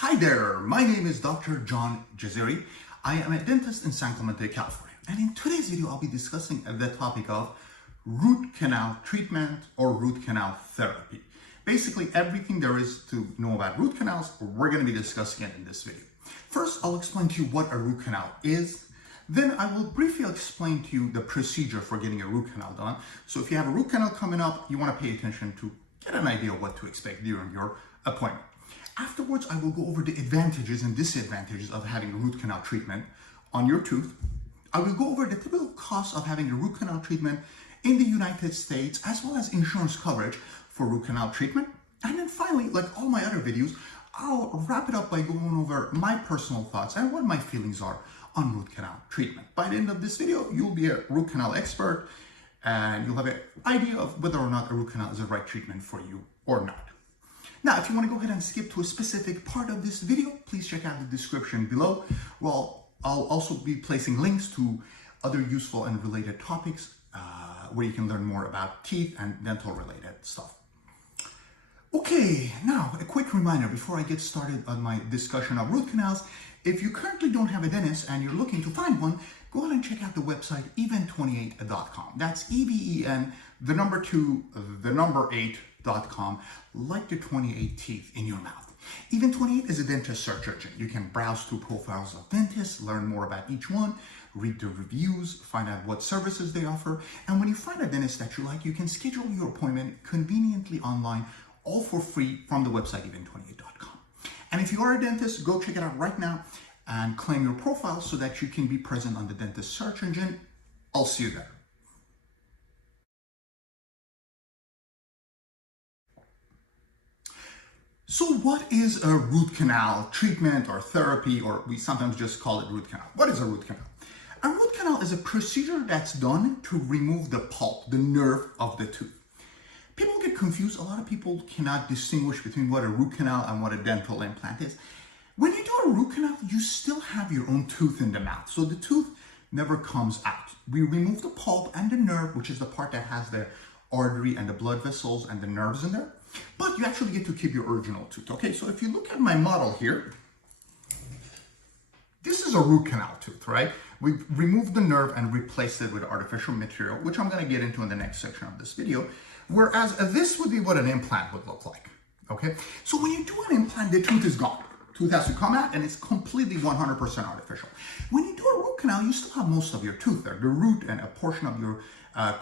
Hi there, my name is Dr. John Jazeri. I am a dentist in San Clemente, California. And in today's video, I'll be discussing the topic of root canal treatment or root canal therapy. Basically, everything there is to know about root canals, we're going to be discussing it in this video. First, I'll explain to you what a root canal is. Then I will briefly explain to you the procedure for getting a root canal done. So if you have a root canal coming up, you want to pay attention to get an idea of what to expect during your appointment. Afterwards, I will go over the advantages and disadvantages of having a root canal treatment on your tooth. I will go over the typical cost of having a root canal treatment in the United States, as well as insurance coverage for root canal treatment. And then finally, like all my other videos, I'll wrap it up by going over my personal thoughts and what my feelings are on root canal treatment. By the end of this video, you'll be a root canal expert and you'll have an idea of whether or not a root canal is the right treatment for you or not. Now, if you want to go ahead and skip to a specific part of this video, please check out the description below. Well, I'll also be placing links to other useful and related topics where you can learn more about teeth and dental related stuff. Okay, now a quick reminder before I get started on my discussion of root canals. If you currently don't have a dentist and you're looking to find one, go ahead and check out the website even28.com. That's EVEN, the number 2, the number 8.com, like the 28 teeth in your mouth. Even28 is a dentist search engine. You can browse through profiles of dentists, learn more about each one, read the reviews, find out what services they offer, and when you find a dentist that you like, you can schedule your appointment conveniently online, all for free from the website even28.com. And if you are a dentist, go check it out right now and claim your profile so that you can be present on the dentist search engine. I'll see you there. So what is a root canal treatment or therapy, or we sometimes just call it root canal? What is a root canal? A root canal is a procedure that's done to remove the pulp, the nerve of the tooth. People get confused. A lot of people cannot distinguish between what a root canal and what a dental implant is. When you do a root canal, you still have your own tooth in the mouth. So the tooth never comes out. We remove the pulp and the nerve, which is the part that has the artery and the blood vessels and the nerves in there. But you actually get to keep your original tooth. Okay, so if you look at my model here, this is a root canal tooth, right? We've removed the nerve and replaced it with artificial material, which I'm going to get into in the next section of this video. Whereas this would be what an implant would look like. Okay, so when you do an implant, the tooth is gone. Tooth has to come out and it's completely 100% artificial. When you do a root canal, you still have most of your tooth there. The root and a portion of your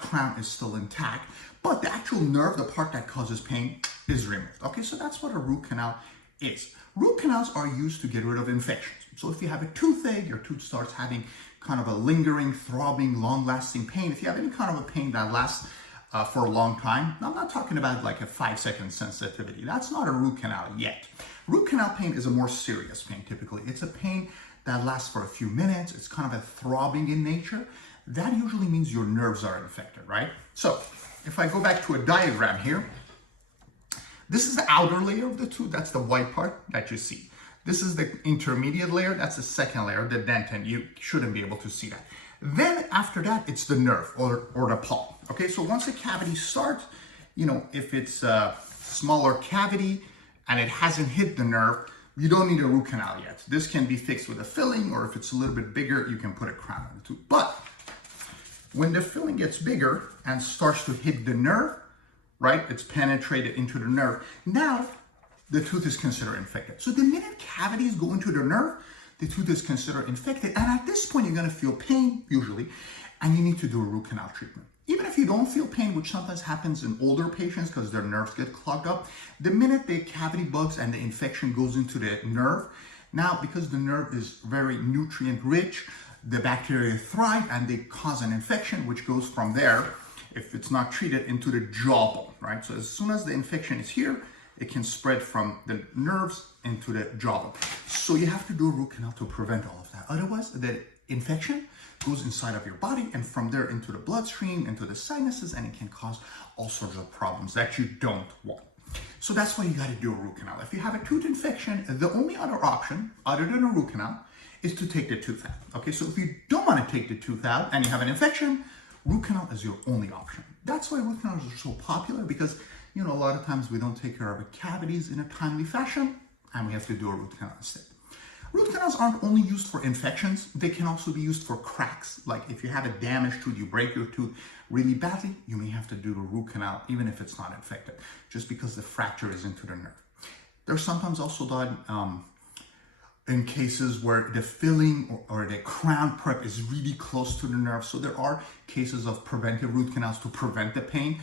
crown is still intact, but the actual nerve, the part that causes pain, is removed. Okay, so that's what a root canal is. Root canals are used to get rid of infections. So if you have a toothache, your tooth starts having kind of a lingering, throbbing, long-lasting pain. If you have any kind of a pain that lasts for a long time, I'm not talking about like a 5-second sensitivity. That's not a root canal yet. Root canal pain is a more serious pain typically. It's a pain that lasts for a few minutes. It's kind of a throbbing in nature. That usually means your nerves are infected, right? So if I go back to a diagram here, this is the outer layer of the tooth. That's the white part that you see. This is the intermediate layer. That's the second layer, the dentin. You shouldn't be able to see that. Then after that, it's the nerve or the pulp. Okay, so once the cavity starts, you know, if it's a smaller cavity and it hasn't hit the nerve, you don't need a root canal yet. This can be fixed with a filling, or if it's a little bit bigger, you can put a crown on the tooth. But when the filling gets bigger and starts to hit the nerve, right, it's penetrated into the nerve, now the tooth is considered infected. So the minute cavities go into the nerve, the tooth is considered infected. And at this point, you're going to feel pain, usually, and you need to do a root canal treatment. Even if you don't feel pain, which sometimes happens in older patients because their nerves get clogged up, the minute the cavity bugs and the infection goes into the nerve, now because the nerve is very nutrient rich, the bacteria thrive and they cause an infection, which goes from there, if it's not treated, into the jawbone, right? So as soon as the infection is here, it can spread from the nerves into the jawbone. So you have to do a root canal to prevent all of that. Otherwise, the infection goes inside of your body and from there into the bloodstream, into the sinuses, and it can cause all sorts of problems that you don't want. So that's why you got to do a root canal. If you have a tooth infection, the only other option other than a root canal is to take the tooth out. Okay, so if you don't want to take the tooth out and you have an infection, root canal is your only option. That's why root canals are so popular, because, you know, a lot of times we don't take care of the cavities in a timely fashion. and we have to do a root canal instead. Root canals aren't only used for infections, they can also be used for cracks. Like if you have a damaged tooth, you break your tooth really badly, you may have to do the root canal even if it's not infected, just because the fracture is into the nerve. They're sometimes also done in cases where the filling or the crown prep is really close to the nerve. So there are cases of preventive root canals to prevent the pain,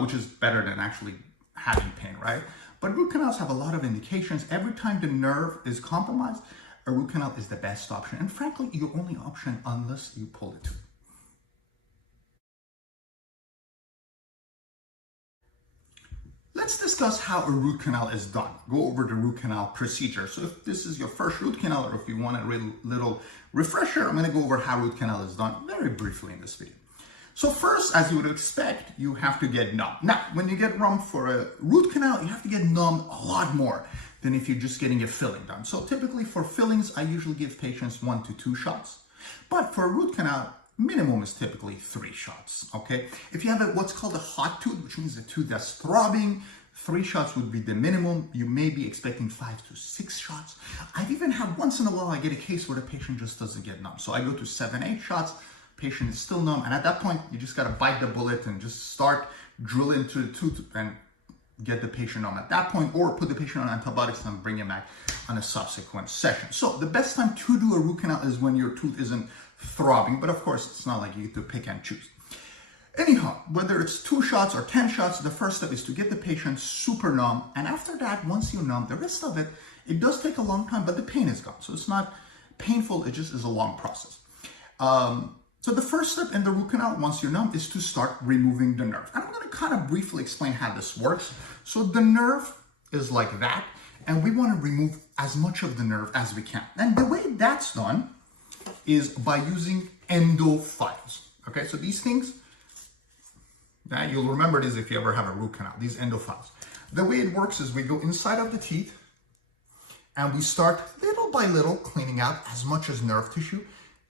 which is better than actually having pain, right? But root canals have a lot of indications. Every time the nerve is compromised, a root canal is the best option. And frankly, your only option unless you pull the tooth. Let's discuss how a root canal is done. Go over the root canal procedure. So if this is your first root canal, or if you want a little refresher, I'm going to go over how root canal is done very briefly in this video. So first, as you would expect, you have to get numb. Now, when you get numb for a root canal, you have to get numb a lot more than if you're just getting a filling done. So typically for fillings, I usually give patients 1 to 2 shots. But for a root canal, minimum is typically 3 shots, okay? If you have what's called a hot tooth, which means a tooth that's throbbing, 3 shots would be the minimum. You may be expecting 5 to 6 shots. I've even had once in a while, I get a case where the patient just doesn't get numb. So I go to 7, 8 shots, patient is still numb. And at that point, you just gotta bite the bullet and just start drilling into the tooth and get the patient numb at that point, or put the patient on antibiotics and bring him back on a subsequent session. So the best time to do a root canal is when your tooth isn't throbbing, but of course it's not like you get to pick and choose. Anyhow, whether it's 2 shots or 10 shots, the first step is to get the patient super numb. And after that, once you're numb, the rest of it, it does take a long time, but the pain is gone. So it's not painful, it just is a long process. So the first step in the root canal, once you're numb, is to start removing the nerve. And I'm going to kind of briefly explain how this works. So the nerve is like that, and we want to remove as much of the nerve as we can. And the way that's done is by using endophiles. Okay, so these things, now you'll remember this if you ever have a root canal, these endophiles. The way it works is we go inside of the teeth, and we start little by little cleaning out as much as nerve tissue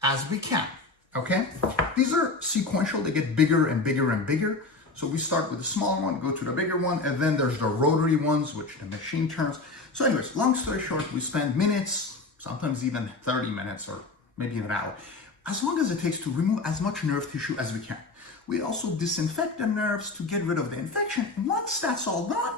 as we can. Okay, these are sequential, they get bigger and bigger and bigger. So we start with the smaller one, go to the bigger one, and then there's the rotary ones, which the machine turns. So anyways, long story short, we spend minutes, sometimes even 30 minutes or maybe an hour, as long as it takes to remove as much nerve tissue as we can. We also disinfect the nerves to get rid of the infection. Once that's all done,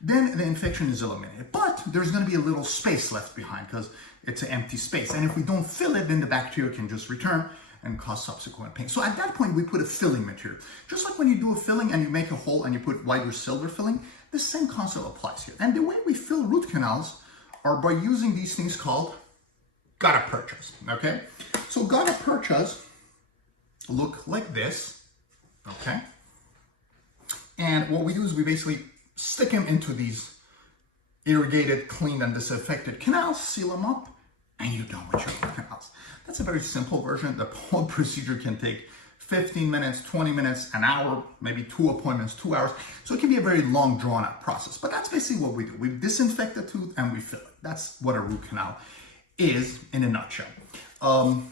then the infection is eliminated. But there's going to be a little space left behind because it's an empty space. And if we don't fill it, then the bacteria can just return and cause subsequent pain. So at that point, we put a filling material. Just like when you do a filling and you make a hole and you put white or silver filling, the same concept applies here. And the way we fill root canals are by using these things called gutta perchas, okay? So gutta perchas look like this, okay? And what we do is we basically stick them into these irrigated, cleaned, and disinfected canals, seal them up, and you're done with your root canals. That's a very simple version. The whole procedure can take 15 minutes, 20 minutes, an hour, maybe 2 appointments, 2 hours. So it can be a very long, drawn-out process. But that's basically what we do. We disinfect the tooth and we fill it. That's what a root canal is in a nutshell. Now,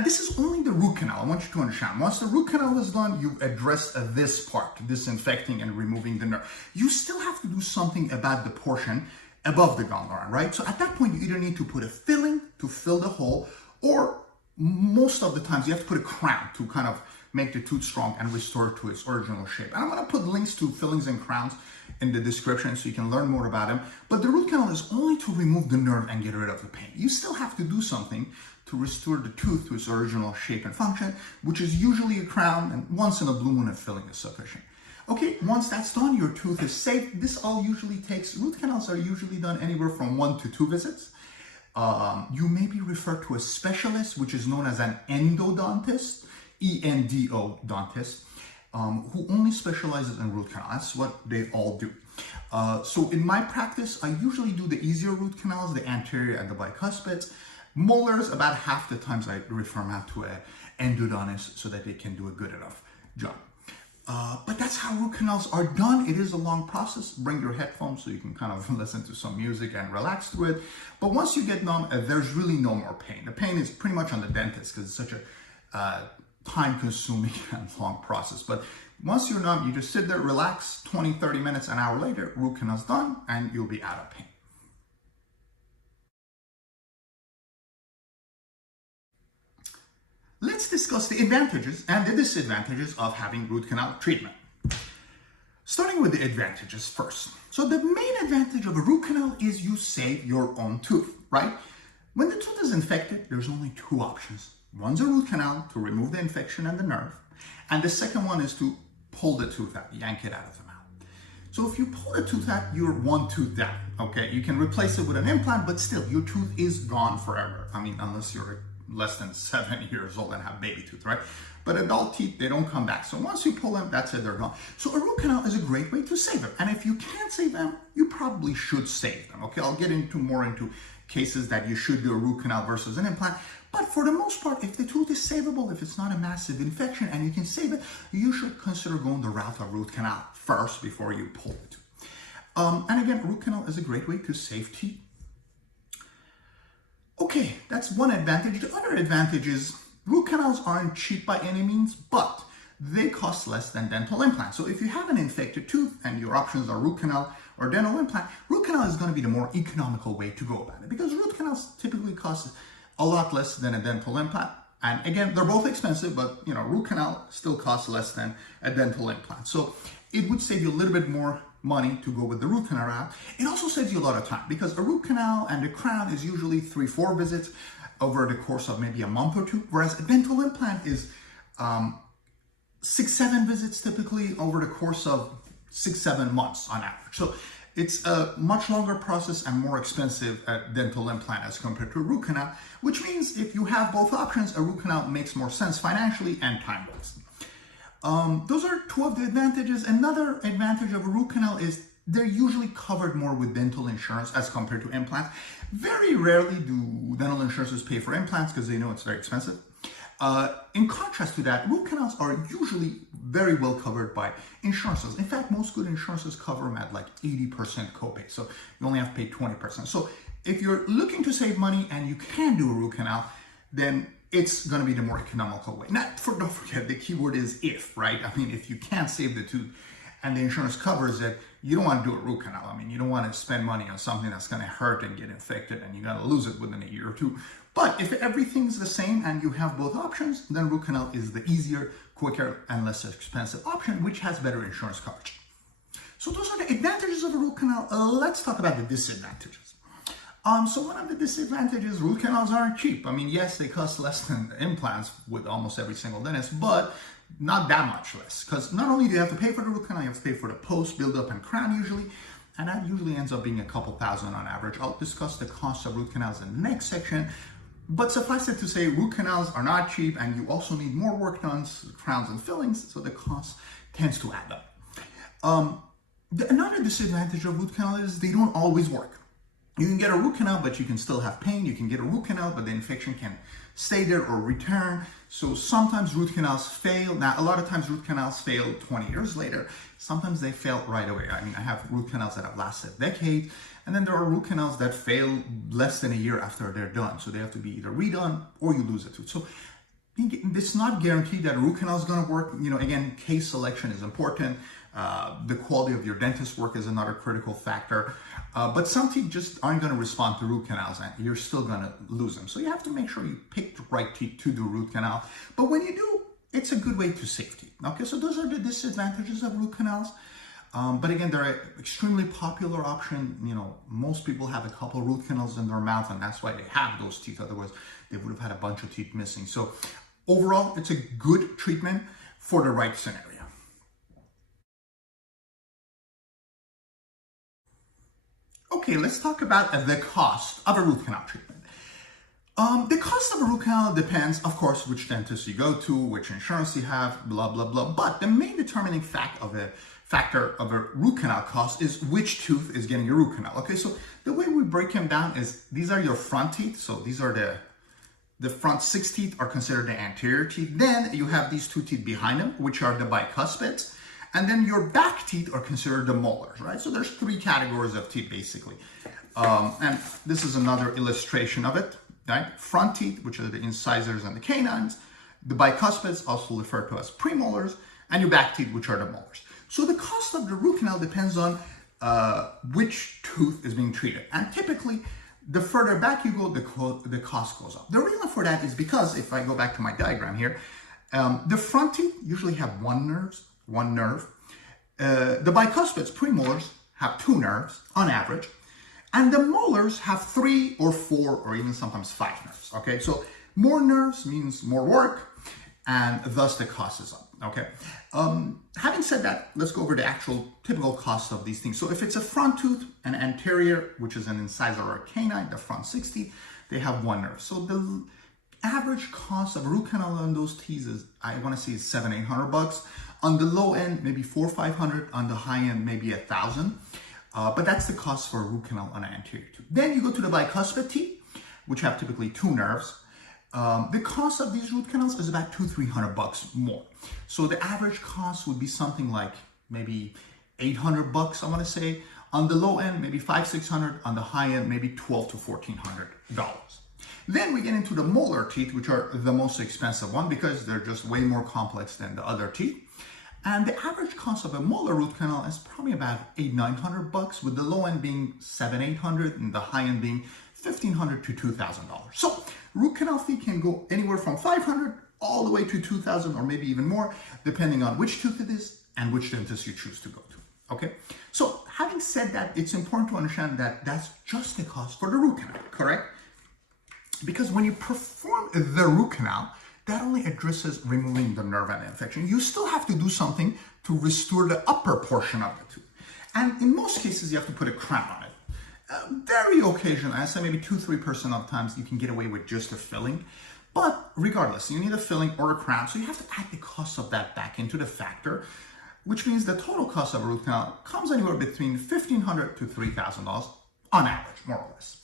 this is only the root canal. I want you to understand. Once the root canal is done, you've addressed this part, disinfecting and removing the nerve. You still have to do something about the portion above the gum line, right? So at that point, you either need to put a filling to fill the hole, or most of the times you have to put a crown to kind of make the tooth strong and restore it to its original shape. And I'm going to put links to fillings and crowns in the description so you can learn more about them. But the root canal is only to remove the nerve and get rid of the pain. You still have to do something to restore the tooth to its original shape and function, which is usually a crown, and once in a blue moon a filling is sufficient. Okay, once that's done, your tooth is safe. This all usually takes, root canals are usually done anywhere from 1 to 2 visits. You may be referred to a specialist, which is known as an endodontist, E-N-D-O dontist, who only specializes in root canal. That's what they all do. So in my practice, I usually do the easier root canals, the anterior and the bicuspids. Molars, about half the times I refer them out to an endodontist so that they can do a good enough job. But that's how root canals are done. It is a long process. Bring your headphones so you can kind of listen to some music and relax through it. But once you get numb, there's really no more pain. The pain is pretty much on the dentist because it's such a time-consuming and long process. But Once you're numb, you just sit there, relax, 20, 30 minutes, an hour later, root canal's done, and you'll be out of pain. Let's discuss the advantages and the disadvantages of having root canal treatment. Starting with the advantages first. So the main advantage of a root canal is you save your own tooth, right? When the tooth is infected, there's only two options. One's a root canal to remove the infection and the nerve, and the second one is to pull the tooth out, yank it out of the mouth. So if you pull the tooth out, you're one tooth down, okay? You can replace it with an implant, but still, your tooth is gone forever. I mean, unless you're less than 7 years old and have baby tooth, right? But adult teeth, they don't come back. So once you pull them, that's it, they're gone. So a root canal is a great way to save them. And if you can't save them, you probably should save them, okay? I'll get more into cases that you should do a root canal versus an implant. But for the most part, if the tooth is savable, if it's not a massive infection and you can save it, you should consider going the route of root canal first before you pull the tooth. And again, root canal is a great way to save teeth. Okay, that's one advantage. The other advantage is root canals aren't cheap by any means, but they cost less than dental implants. So if you have an infected tooth and your options are root canal or dental implant, root canal is going to be the more economical way to go about it, because root canals typically cost a lot less than a dental implant. And again, they're both expensive, but root canal still costs less than a dental implant. So it would save you a little bit more money to go with the root canal route. It also saves you a lot of time, because a root canal and the crown is usually 3-4 visits over the course of maybe a month or two, whereas a dental implant is 6-7 visits typically over the course of 6-7 months on average. So it's a much longer process and more expensive dental implant as compared to a root canal, which means if you have both options, a root canal makes more sense financially and time-wise. Those are two of the advantages. Another advantage of a root canal is they're usually covered more with dental insurance as compared to implants. Very rarely do dental insurances pay for implants because they know it's very expensive. In contrast to that, root canals are usually very well covered by insurances. In fact, most good insurances cover them at like 80% copay. So you only have to pay 20%. So if you're looking to save money and you can do a root canal, then it's going to be the more economical way. Don't forget, the keyword is if, right? I mean, if you can't save the tooth and the insurance covers it, you don't want to do a root canal. I mean, you don't want to spend money on something that's going to hurt and get infected and you're going to lose it within a year or two. But if everything's the same and you have both options, then root canal is the easier, quicker, and less expensive option, which has better insurance coverage. So those are the advantages of a root canal. Let's talk about the disadvantages. So one of the disadvantages, root canals aren't cheap. I mean, yes, they cost less than implants with almost every single dentist, but not that much less. Because not only do you have to pay for the root canal, you have to pay for the post, build-up, and crown usually. And that usually ends up being a couple thousand on average. I'll discuss the cost of root canals in the next section. But suffice it to say, root canals are not cheap, and you also need more work done, crowns and fillings, so the cost tends to add up. Another disadvantage of root canal is they don't always work. You can get a root canal, but you can still have pain. You can get a root canal, but the infection can stay there or return. So sometimes root canals fail. Now, a lot of times root canals fail 20 years later. Sometimes they fail right away. I mean, I have root canals that have lasted decades, and then there are root canals that fail less than a year after they're done. So they have to be either redone or you lose a tooth. So it's not guaranteed that a root canal is going to work. Again, case selection is important. The quality of your dentist work is another critical factor. But some teeth just aren't going to respond to root canals and you're still going to lose them. So you have to make sure you pick the right teeth to do root canal. But when you do, it's a good way to save teeth. Okay, so those are the disadvantages of root canals. But again, they're an extremely popular option. Most people have a couple root canals in their mouth, and that's why they have those teeth. Otherwise, they would have had a bunch of teeth missing. So overall, it's a good treatment for the right scenario. Okay, let's talk about the cost of a root canal treatment. The cost of a root canal depends, of course, which dentist you go to, which insurance you have, blah, blah, blah. But the main determining factor of a root canal cost is which tooth is getting a root canal. Okay, so the way we break them down is these are your front teeth. So these are the front 6 teeth are considered the anterior teeth. Then you have these 2 teeth behind them, which are the bicuspids. And then your back teeth are considered the molars, right? So there's 3 categories of teeth, basically. And this is another illustration of it, right? Front teeth, which are the incisors and the canines. The bicuspids, also referred to as premolars. and your back teeth, which are the molars. So the cost of the root canal depends on which tooth is being treated. And typically, the further back you go, the cost goes up. The reason for that is because, if I go back to my diagram here, the front teeth usually have one nerve. The bicuspids, premolars, have 2 nerves on average. And the molars have 3 or 4 or even sometimes 5 nerves, okay? So more nerves means more work, and thus the cost is up, okay? Having said that, let's go over the actual typical cost of these things. So if it's a front tooth, an anterior, which is an incisor or a canine, the front 60, they have 1 nerve. So the average cost of a root canal on those teeth is, I want to say, $700-800. On the low end, maybe $400-500. On the high end, maybe $1,000. But that's the cost for a root canal on an anterior tooth. Then you go to the bicuspid teeth, which have typically 2 nerves. The cost of these root canals is about $200-300 more. So the average cost would be something like maybe $800, I want to say. On the low end, maybe $500-600. On the high end, maybe $1,200-1,400. Then we get into the molar teeth, which are the most expensive one because they're just way more complex than the other teeth. And the average cost of a molar root canal is probably about $800-900, with the low end being $700-800 and the high end being $1,500-2,000. So root canal fee can go anywhere from $500 all the way to $2,000 or maybe even more, depending on which tooth it is and which dentist you choose to go to. Okay, so having said that, it's important to understand that that's just the cost for the root canal, correct? Because when you perform the root canal, that only addresses removing the nerve and the infection. You still have to do something to restore the upper portion of the tooth. And in most cases, you have to put a crown on it. Very occasionally, I say maybe 2-3% of times, you can get away with just a filling. But regardless, you need a filling or a crown, so you have to add the cost of that back into the factor, which means the total cost of a root canal comes anywhere between $1,500 to $3,000 on average, more or less.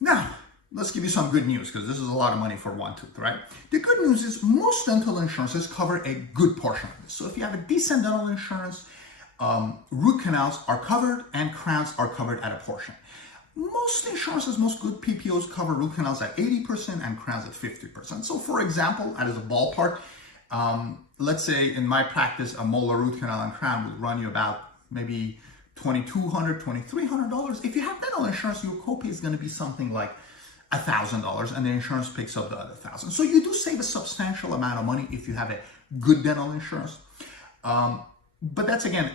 Now, let's give you some good news, because this is a lot of money for one tooth, right? The good news is most dental insurances cover a good portion of this. So if you have a decent dental insurance, root canals are covered and crowns are covered at a portion. Most insurances, most good PPOs cover root canals at 80% and crowns at 50%. So for example, as a ballpark, let's say in my practice, a molar root canal and crown would run you about maybe $2,200, $2,300. If you have dental insurance, your copay is going to be something like $1,000, and the insurance picks up the other $1,000. So you do save a substantial amount of money if you have a good dental insurance. But that's, again,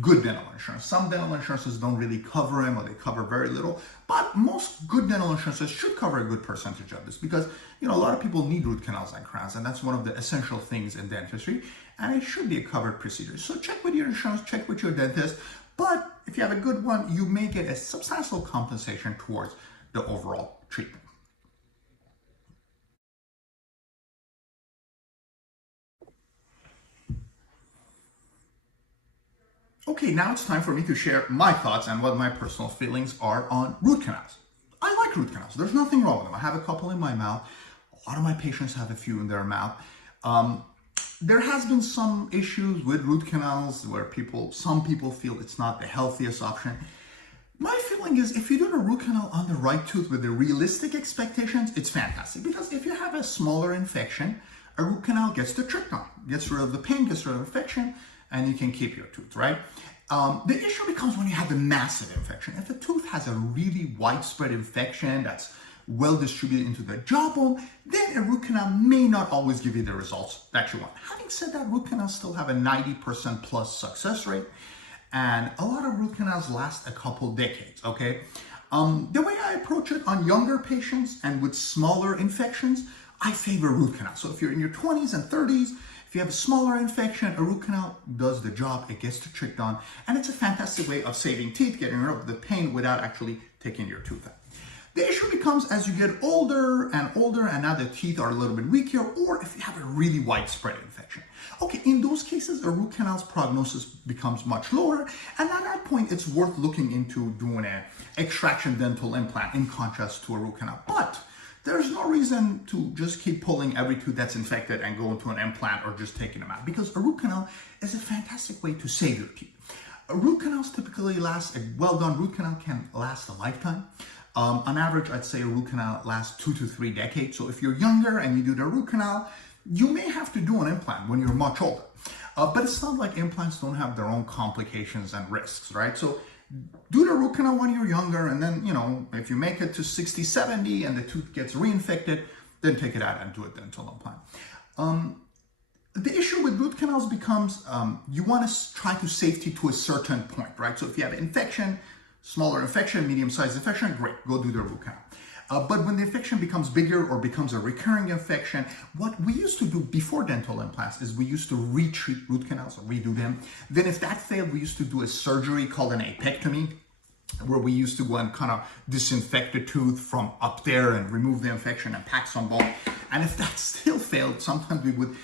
good dental insurance. Some dental insurances don't really cover them, or they cover very little. But most good dental insurances should cover a good percentage of this, because a lot of people need root canals and crowns, and that's one of the essential things in dentistry, and it should be a covered procedure. So check with your insurance, check with your dentist. But if you have a good one, you may get a substantial compensation towards the overall treatment. Okay, now it's time for me to share my thoughts and what my personal feelings are on root canals. I like root canals. There's nothing wrong with them. I have a couple in my mouth. A lot of my patients have a few in their mouth. There has been some issues with root canals where some people feel it's not the healthiest option. My feeling is, if you do a root canal on the right tooth with the realistic expectations, it's fantastic. Because if you have a smaller infection, a root canal gets the trick done, gets rid of the pain, gets rid of the infection, and you can keep your tooth, right? The issue becomes when you have a massive infection. If a tooth has a really widespread infection that's well distributed into the jawbone, then a root canal may not always give you the results that you want. Having said that, root canals still have a 90% plus success rate, and a lot of root canals last a couple decades, okay? The way I approach it on younger patients and with smaller infections, I favor root canals. So if you're in your 20s and 30s, if you have a smaller infection, a root canal does the job, it gets the trick done, and it's a fantastic way of saving teeth, getting rid of the pain without actually taking your tooth out. The issue becomes as you get older, and now the teeth are a little bit weaker, or if you have a really widespread infection. Okay, in those cases, a root canal's prognosis becomes much lower, and at that point, it's worth looking into doing an extraction dental implant in contrast to a root canal. But there's no reason to just keep pulling every tooth that's infected and go into an implant or just taking them out, because a root canal is a fantastic way to save your teeth. Root canals typically last, a well-done root canal can last a lifetime. On average, I'd say a root canal lasts 2 to 3 decades. So if you're younger and you do the root canal, you may have to do an implant when you're much older. But it's not like implants don't have their own complications and risks, right? So do the root canal when you're younger, and then, if you make it to 60, 70 and the tooth gets reinfected, then take it out and do a dental implant. The issue with root canals becomes you want to try to safety to a certain point, right? So if you have infection, smaller infection, medium-sized infection, great, go do the root canal. But when the infection becomes bigger or becomes a recurring infection, what we used to do before dental implants is we used to retreat root canals, or redo them. Then if that failed, we used to do a surgery called an apectomy, where we used to go and kind of disinfect the tooth from up there and remove the infection and pack some bone. And if that still failed, sometimes we would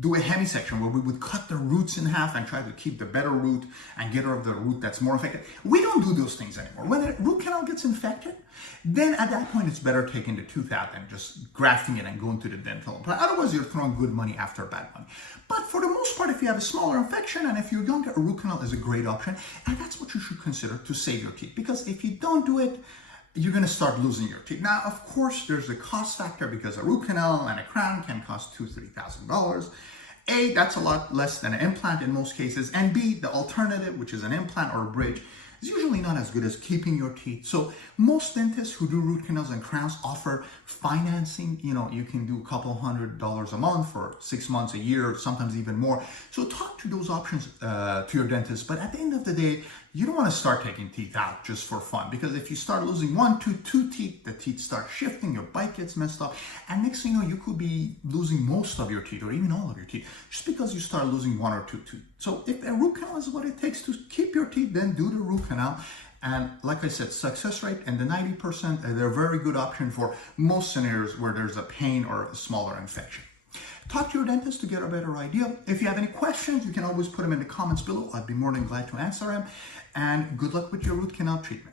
do a hemisection where we would cut the roots in half and try to keep the better root and get rid of the root that's more infected. We don't do those things anymore. When a root canal gets infected, then at that point it's better taking the tooth out and just grafting it and going to the dental implant. Otherwise, you're throwing good money after bad money. But for the most part, if you have a smaller infection and if you're younger, a root canal is a great option, and that's what you should consider to save your teeth. Because if you don't do it, you're going to start losing your teeth. Now, of course, there's a cost factor because a root canal and a crown can cost $2,000–$3,000. A, that's a lot less than an implant in most cases. And B, the alternative, which is an implant or a bridge, is usually not as good as keeping your teeth. So most dentists who do root canals and crowns offer financing. You can do a couple $100 a month for 6 months, a year, sometimes even more. So talk to those options to your dentist. But at the end of the day, you don't want to start taking teeth out just for fun, because if you start losing one, two teeth, the teeth start shifting, your bite gets messed up, and next thing you know, you could be losing most of your teeth or even all of your teeth just because you start losing one or two teeth. So if a root canal is what it takes to keep your teeth, then do the root canal. And like I said, success rate and the 90%, they're a very good option for most scenarios where there's a pain or a smaller infection. Talk to your dentist to get a better idea. If you have any questions, you can always put them in the comments below. I'd be more than glad to answer them. And good luck with your root canal treatment.